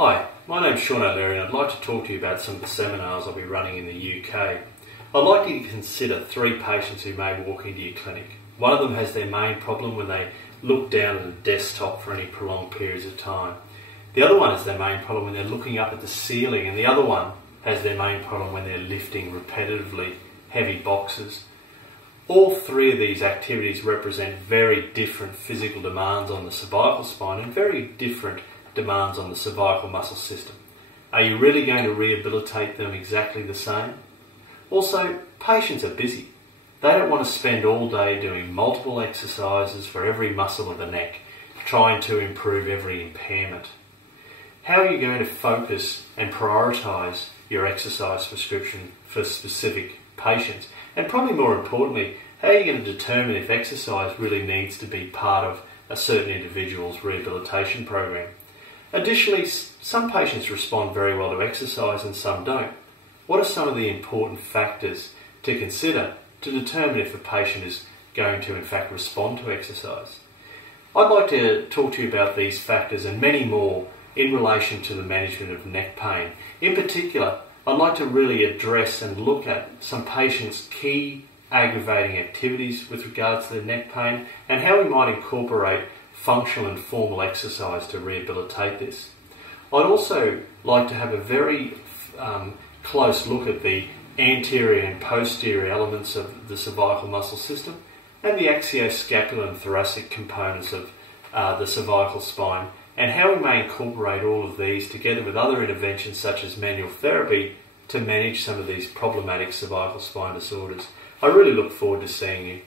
Hi, my name's Shaun O'Leary and I'd like to talk to you about some of the seminars I'll be running in the UK. I'd like you to consider 3 patients who may walk into your clinic. One of them has their main problem when they look down at a desktop for any prolonged periods of time. The other one is their main problem when they're looking up at the ceiling, and the other one has their main problem when they're lifting repetitively heavy boxes. All 3 of these activities represent very different physical demands on the cervical spine and very different demands on the cervical muscle system. Are you really going to rehabilitate them exactly the same? Also, patients are busy. They don't want to spend all day doing multiple exercises for every muscle of the neck, trying to improve every impairment. How are you going to focus and prioritise your exercise prescription for specific patients? And probably more importantly, how are you going to determine if exercise really needs to be part of a certain individual's rehabilitation program? Additionally, some patients respond very well to exercise and some don't. What are some of the important factors to consider to determine if a patient is going to in fact respond to exercise? I'd like to talk to you about these factors and many more in relation to the management of neck pain. In particular, I'd like to really address and look at some patients' key aggravating activities with regards to their neck pain and how we might incorporate functional and formal exercise to rehabilitate this. I'd also like to have a very close look at the anterior and posterior elements of the cervical muscle system and the axioscapular and thoracic components of the cervical spine, and how we may incorporate all of these together with other interventions such as manual therapy to manage some of these problematic cervical spine disorders. I really look forward to seeing you.